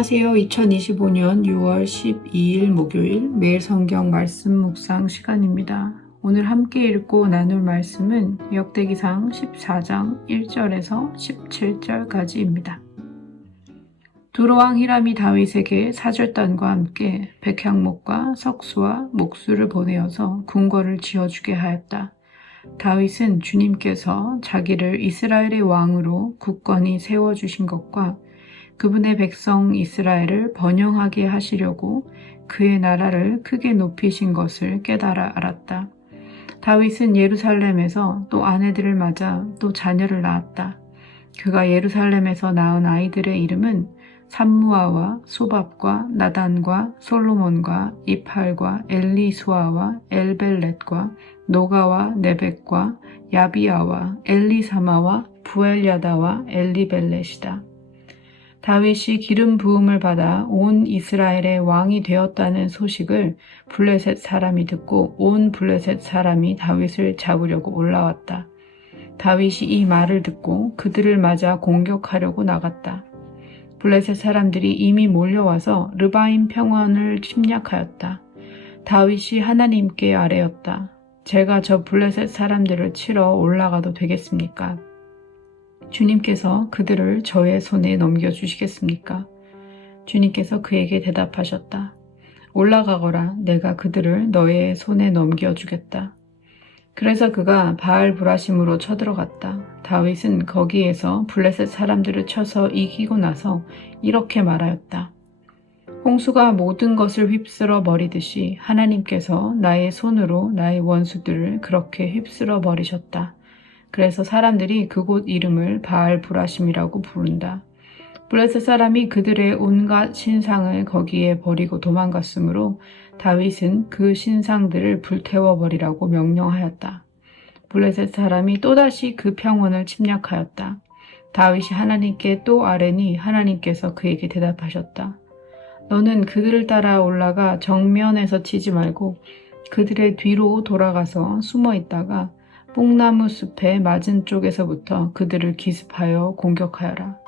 안녕하세요. 2025년 6월 12일 목요일 매일 성경 말씀 묵상 시간입니다. 오늘 함께 읽고 나눌 말씀은 역대기상 14장 1절에서 17절까지입니다. 두로왕 히람이 다윗에게 사절단과 함께 백향목과 석수와 목수를 보내어서 궁궐을 지어주게 하였다. 다윗은 주님께서 자기를 이스라엘의 왕으로 굳건히 세워주신 것과 그분의 백성 이스라엘을 번영하게 하시려고 그의 나라를 크게 높이신 것을 깨달아 알았다. 다윗은 예루살렘에서 또 아내들을 맞아 또 자녀를 낳았다. 그가 예루살렘에서 낳은 아이들의 이름은 삼무아와 소밥과 나단과 솔로몬과 이팔과 엘리수아와 엘벨렛과 노가와 네벡과 야비아와 엘리사마와 부엘야다와 엘리벨렛이다. 다윗이 기름 부음을 받아 온 이스라엘의 왕이 되었다는 소식을 블레셋 사람이 듣고 온 블레셋 사람이 다윗을 잡으려고 올라왔다. 다윗이 이 말을 듣고 그들을 맞아 공격하려고 나갔다. 블레셋 사람들이 이미 몰려와서 르바임 평원을 침략하였다. 다윗이 하나님께 아뢰었다. 제가 저 블레셋 사람들을 치러 올라가도 되겠습니까? 주님께서 그들을 저의 손에 넘겨주시겠습니까? 주님께서 그에게 대답하셨다. 올라가거라. 내가 그들을 너의 손에 넘겨주겠다. 그래서 그가 바알 브라심으로 쳐들어갔다. 다윗은 거기에서 블레셋 사람들을 쳐서 이기고 나서 이렇게 말하였다. 홍수가 모든 것을 휩쓸어 버리듯이 하나님께서 나의 손으로 나의 원수들을 그렇게 휩쓸어 버리셨다. 그래서 사람들이 그곳 이름을 바알 브라심이라고 부른다. 블레셋 사람이 그들의 온갖 신상을 거기에 버리고 도망갔으므로 다윗은 그 신상들을 불태워버리라고 명령하였다. 블레셋 사람이 또다시 그 평원을 침략하였다. 다윗이 하나님께 또 아뢰니 하나님께서 그에게 대답하셨다. 너는 그들을 따라 올라가 정면에서 치지 말고 그들의 뒤로 돌아가서 숨어 있다가 뽕나무 숲의 맞은 쪽에서부터 그들을 기습하여 공격하여라.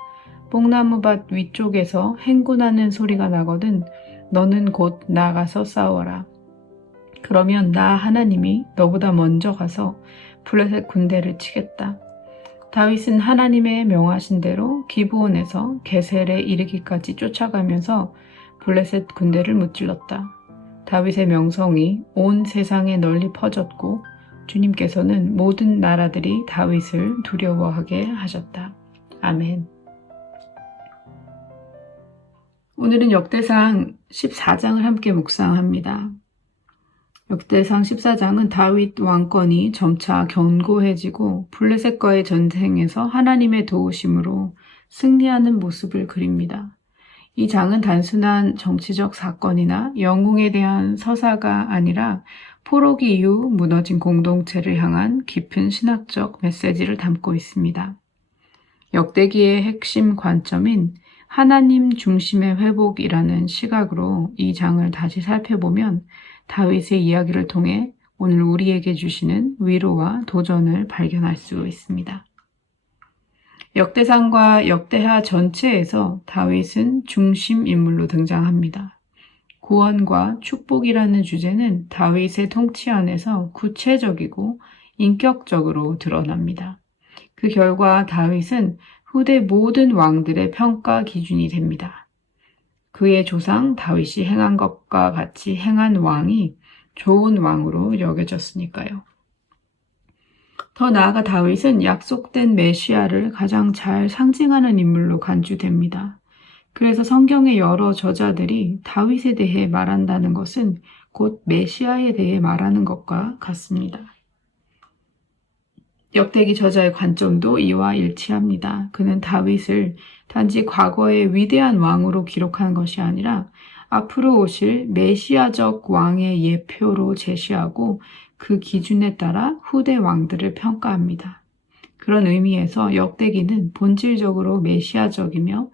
뽕나무밭 위쪽에서 행군하는 소리가 나거든 너는 곧 나가서 싸워라. 그러면 나 하나님이 너보다 먼저 가서 블레셋 군대를 치겠다. 다윗은 하나님의 명하신 대로 기브온에서 게셀에 이르기까지 쫓아가면서 블레셋 군대를 무찔렀다. 다윗의 명성이 온 세상에 널리 퍼졌고 주님께서는 모든 나라들이 다윗을 두려워하게 하셨다. 아멘. 오늘은 역대상 14장을 함께 묵상합니다. 역대상 14장은 다윗 왕권이 점차 견고해지고 블레셋과의 전쟁에서 하나님의 도우심으로 승리하는 모습을 그립니다. 이 장은 단순한 정치적 사건이나 영웅에 대한 서사가 아니라 포로기 이후 무너진 공동체를 향한 깊은 신학적 메시지를 담고 있습니다. 역대기의 핵심 관점인 하나님 중심의 회복이라는 시각으로 이 장을 다시 살펴보면 다윗의 이야기를 통해 오늘 우리에게 주시는 위로와 도전을 발견할 수 있습니다. 역대상과 역대하 전체에서 다윗은 중심 인물로 등장합니다. 구원과 축복이라는 주제는 다윗의 통치 안에서 구체적이고 인격적으로 드러납니다. 그 결과 다윗은 후대 모든 왕들의 평가 기준이 됩니다. 그의 조상 다윗이 행한 것과 같이 행한 왕이 좋은 왕으로 여겨졌으니까요. 더 나아가 다윗은 약속된 메시아를 가장 잘 상징하는 인물로 간주됩니다. 그래서 성경의 여러 저자들이 다윗에 대해 말한다는 것은 곧 메시아에 대해 말하는 것과 같습니다. 역대기 저자의 관점도 이와 일치합니다. 그는 다윗을 단지 과거의 위대한 왕으로 기록한 것이 아니라 앞으로 오실 메시아적 왕의 예표로 제시하고 그 기준에 따라 후대 왕들을 평가합니다. 그런 의미에서 역대기는 본질적으로 메시아적이며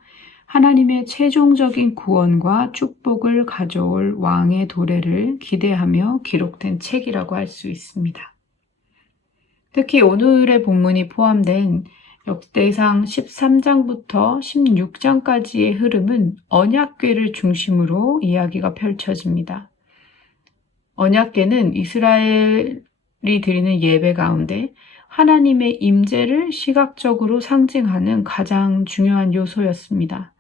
하나님의 최종적인 구원과 축복을 가져올 왕의 도래를 기대하며 기록된 책이라고 할 수 있습니다. 특히 오늘의 본문이 포함된 역대상 13장부터 16장까지의 흐름은 언약궤를 중심으로 이야기가 펼쳐집니다. 언약궤는 이스라엘이 드리는 예배 가운데 하나님의 임재를 시각적으로 상징하는 가장 중요한 요소였습니다.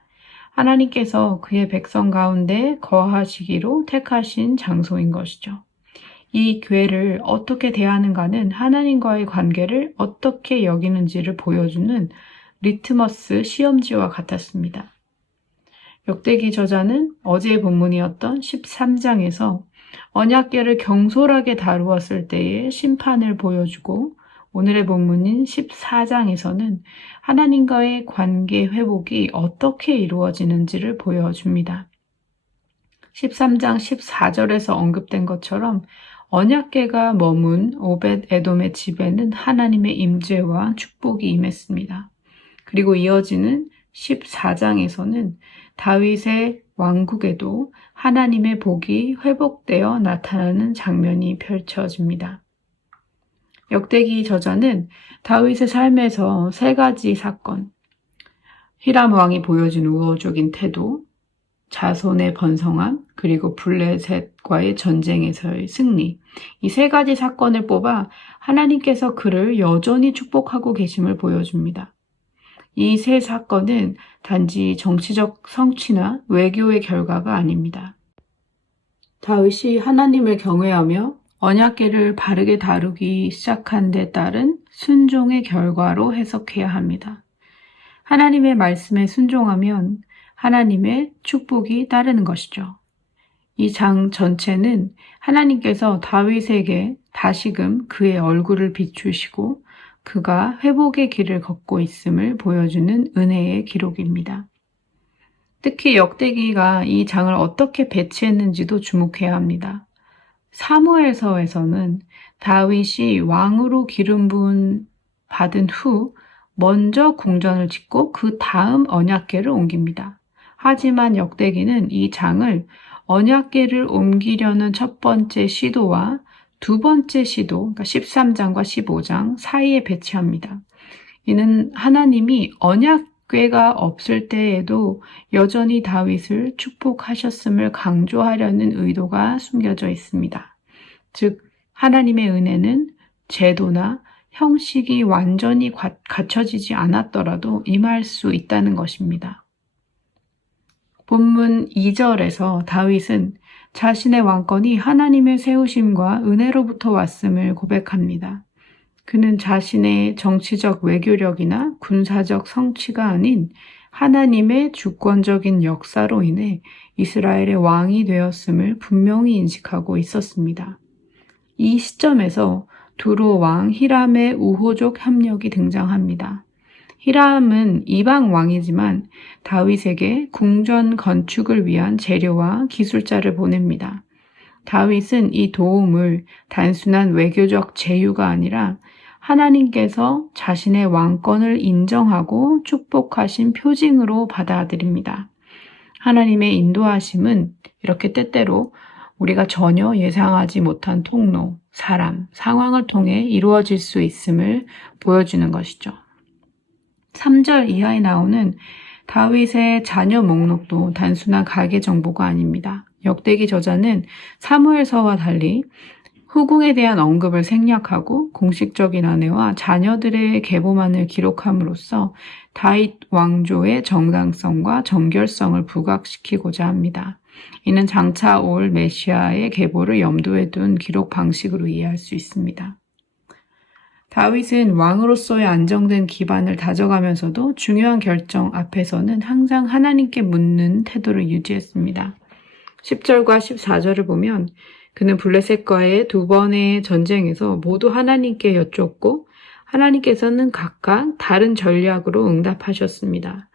하나님께서 그의 백성 가운데 거하시기로 택하신 장소인 것이죠. 이 궤를 어떻게 대하는가는 하나님과의 관계를 어떻게 여기는지를 보여주는 리트머스 시험지와 같았습니다. 역대기 저자는 어제의 본문이었던 13장에서 언약궤를 경솔하게 다루었을 때의 심판을 보여주고, 오늘의 본문인 14장에서는 하나님과의 관계 회복이 어떻게 이루어지는지를 보여줍니다. 13장 14절에서 언급된 것처럼 언약궤가 머문 오벳 에돔의 집에는 하나님의 임재와 축복이 임했습니다. 그리고 이어지는 14장에서는 다윗의 왕국에도 하나님의 복이 회복되어 나타나는 장면이 펼쳐집니다. 역대기 저자는 다윗의 삶에서 세 가지 사건, 히람 왕이 보여준 우호적인 태도, 자손의 번성함, 그리고 블레셋과의 전쟁에서의 승리, 이 세 가지 사건을 뽑아 하나님께서 그를 여전히 축복하고 계심을 보여줍니다. 이 세 사건은 단지 정치적 성취나 외교의 결과가 아닙니다. 다윗이 하나님을 경외하며 언약궤를 바르게 다루기 시작한 데 따른 순종의 결과로 해석해야 합니다. 하나님의 말씀에 순종하면 하나님의 축복이 따르는 것이죠. 이 장 전체는 하나님께서 다윗에게 다시금 그의 얼굴을 비추시고 그가 회복의 길을 걷고 있음을 보여주는 은혜의 기록입니다. 특히 역대기가 이 장을 어떻게 배치했는지도 주목해야 합니다. 사무엘서에서는 다윗이 왕으로 기름 부음 받은 후 먼저 궁전을 짓고 그 다음 언약궤를 옮깁니다. 하지만 역대기는 이 장을 언약궤를 옮기려는 첫 번째 시도와 두 번째 시도, 그러니까 13장과 15장 사이에 배치합니다. 이는 하나님이 언약궤가 없을 때에도 여전히 다윗을 축복하셨음을 강조하려는 의도가 숨겨져 있습니다. 즉, 하나님의 은혜는 제도나 형식이 완전히 갖춰지지 않았더라도 임할 수 있다는 것입니다. 본문 2절에서 다윗은 자신의 왕권이 하나님의 세우심과 은혜로부터 왔음을 고백합니다. 그는 자신의 정치적 외교력이나 군사적 성취가 아닌 하나님의 주권적인 역사로 인해 이스라엘의 왕이 되었음을 분명히 인식하고 있었습니다. 이 시점에서 두로 왕 히람의 우호적 협력이 등장합니다. 히람은 이방 왕이지만 다윗에게 궁전 건축을 위한 재료와 기술자를 보냅니다. 다윗은 이 도움을 단순한 외교적 제휴가 아니라 하나님께서 자신의 왕권을 인정하고 축복하신 표징으로 받아들입니다. 하나님의 인도하심은 이렇게 때때로 우리가 전혀 예상하지 못한 통로, 사람, 상황을 통해 이루어질 수 있음을 보여주는 것이죠. 3절 이하에 나오는 다윗의 자녀 목록도 단순한 가계 정보가 아닙니다. 역대기 저자는 사무엘서와 달리 후궁에 대한 언급을 생략하고 공식적인 아내와 자녀들의 계보만을 기록함으로써 다윗 왕조의 정당성과 정결성을 부각시키고자 합니다. 이는 장차 올 메시아의 계보를 염두에 둔 기록 방식으로 이해할 수 있습니다. 다윗은 왕으로서의 안정된 기반을 다져가면서도 중요한 결정 앞에서는 항상 하나님께 묻는 태도를 유지했습니다. 10절과 14절을 보면 그는 블레셋과의 두 번의 전쟁에서 모두 하나님께 여쭙고 하나님께서는 각각 다른 전략으로 응답하셨습니다.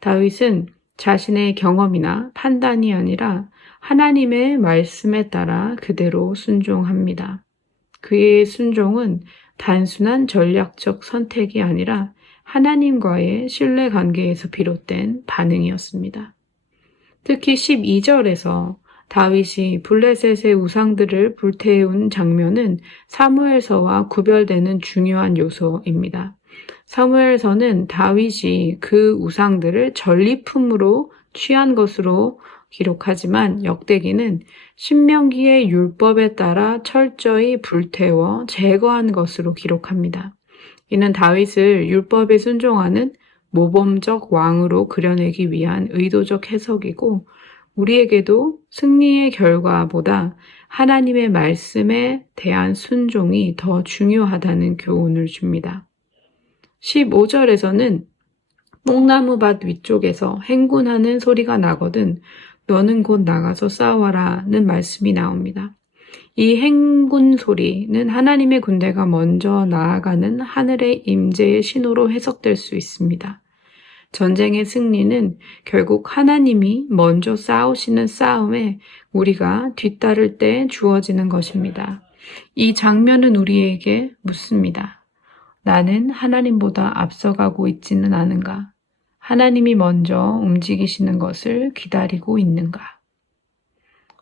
다윗은 자신의 경험이나 판단이 아니라 하나님의 말씀에 따라 그대로 순종합니다. 그의 순종은 단순한 전략적 선택이 아니라 하나님과의 신뢰 관계에서 비롯된 반응이었습니다. 특히 12절에서 다윗이 블레셋의 우상들을 불태운 장면은 사무엘서와 구별되는 중요한 요소입니다. 사무엘서는 다윗이 그 우상들을 전리품으로 취한 것으로 기록하지만 역대기는 신명기의 율법에 따라 철저히 불태워 제거한 것으로 기록합니다. 이는 다윗을 율법에 순종하는 모범적 왕으로 그려내기 위한 의도적 해석이고 우리에게도 승리의 결과보다 하나님의 말씀에 대한 순종이 더 중요하다는 교훈을 줍니다. 15절에서는 뽕나무밭 위쪽에서 행군하는 소리가 나거든 너는 곧 나가서 싸워라는 말씀이 나옵니다. 이 행군 소리는 하나님의 군대가 먼저 나아가는 하늘의 임재의 신호로 해석될 수 있습니다. 전쟁의 승리는 결국 하나님이 먼저 싸우시는 싸움에 우리가 뒤따를 때 주어지는 것입니다. 이 장면은 우리에게 묻습니다. 나는 하나님보다 앞서가고 있지는 않은가? 하나님이 먼저 움직이시는 것을 기다리고 있는가?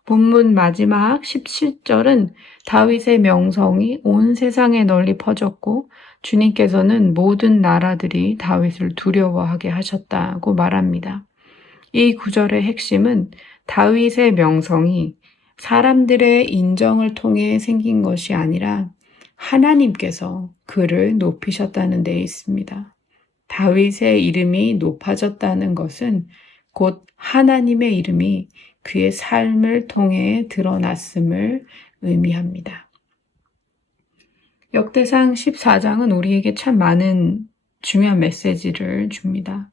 본문 마지막 17절은 다윗의 명성이 온 세상에 널리 퍼졌고 주님께서는 모든 나라들이 다윗을 두려워하게 하셨다고 말합니다. 이 구절의 핵심은 다윗의 명성이 사람들의 인정을 통해 생긴 것이 아니라 하나님께서 그를 높이셨다는 데 있습니다. 다윗의 이름이 높아졌다는 것은 곧 하나님의 이름이 그의 삶을 통해 드러났음을 의미합니다. 역대상 14장은 우리에게 참 많은 중요한 메시지를 줍니다.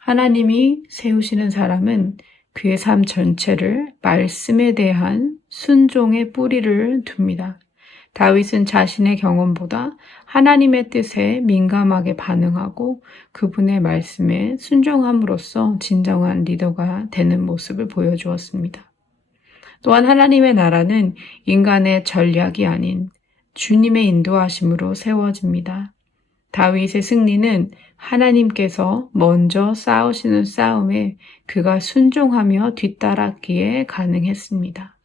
하나님이 세우시는 사람은 그의 삶 전체를 말씀에 대한 순종의 뿌리를 둡니다. 다윗은 자신의 경험보다 하나님의 뜻에 민감하게 반응하고 그분의 말씀에 순종함으로써 진정한 리더가 되는 모습을 보여주었습니다. 또한 하나님의 나라는 인간의 전략이 아닌 주님의 인도하심으로 세워집니다. 다윗의 승리는 하나님께서 먼저 싸우시는 싸움에 그가 순종하며 뒤따랐기에 가능했습니다.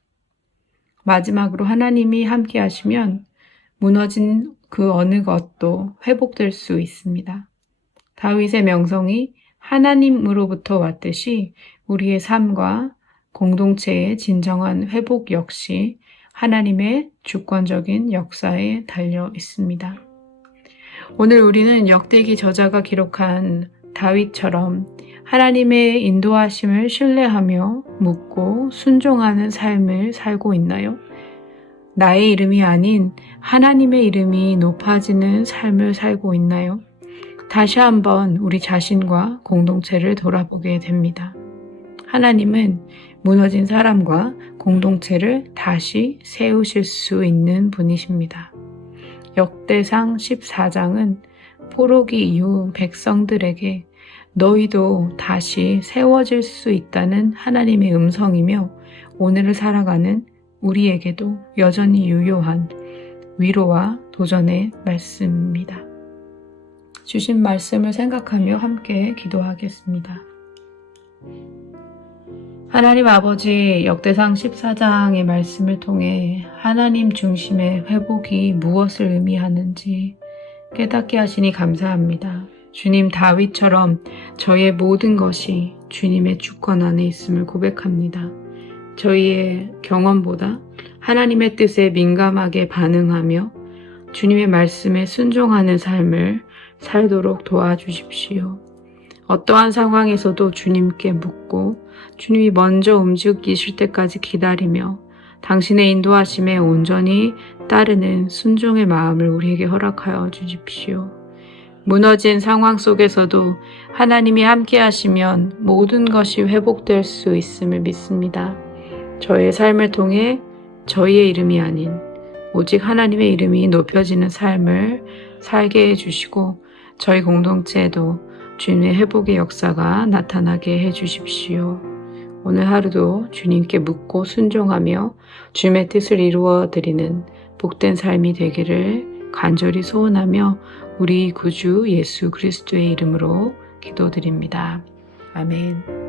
마지막으로 하나님이 함께 하시면 무너진 그 어느 것도 회복될 수 있습니다. 다윗의 명성이 하나님으로부터 왔듯이 우리의 삶과 공동체의 진정한 회복 역시 하나님의 주권적인 역사에 달려 있습니다. 오늘 우리는 역대기 저자가 기록한 다윗처럼 하나님의 인도하심을 신뢰하며 묻고 순종하는 삶을 살고 있나요? 나의 이름이 아닌 하나님의 이름이 높아지는 삶을 살고 있나요? 다시 한번 우리 자신과 공동체를 돌아보게 됩니다. 하나님은 무너진 사람과 공동체를 다시 세우실 수 있는 분이십니다. 역대상 14장은 포로기 이후 백성들에게 너희도 다시 세워질 수 있다는 하나님의 음성이며 오늘을 살아가는 우리에게도 여전히 유효한 위로와 도전의 말씀입니다. 주신 말씀을 생각하며 함께 기도하겠습니다. 하나님 아버지, 역대상 14장의 말씀을 통해 하나님 중심의 회복이 무엇을 의미하는지 깨닫게 하시니 감사합니다. 주님, 다윗처럼 저의 모든 것이 주님의 주권 안에 있음을 고백합니다. 저희의 경험보다 하나님의 뜻에 민감하게 반응하며 주님의 말씀에 순종하는 삶을 살도록 도와주십시오. 어떠한 상황에서도 주님께 묻고 주님이 먼저 움직이실 때까지 기다리며 당신의 인도하심에 온전히 따르는 순종의 마음을 우리에게 허락하여 주십시오. 무너진 상황 속에서도 하나님이 함께 하시면 모든 것이 회복될 수 있음을 믿습니다. 저의 삶을 통해 저희의 이름이 아닌 오직 하나님의 이름이 높여지는 삶을 살게 해주시고 저희 공동체에도 주님의 회복의 역사가 나타나게 해주십시오. 오늘 하루도 주님께 묻고 순종하며 주님의 뜻을 이루어 드리는 복된 삶이 되기를 간절히 소원하며 우리 구주 예수 그리스도의 이름으로 기도드립니다. 아멘.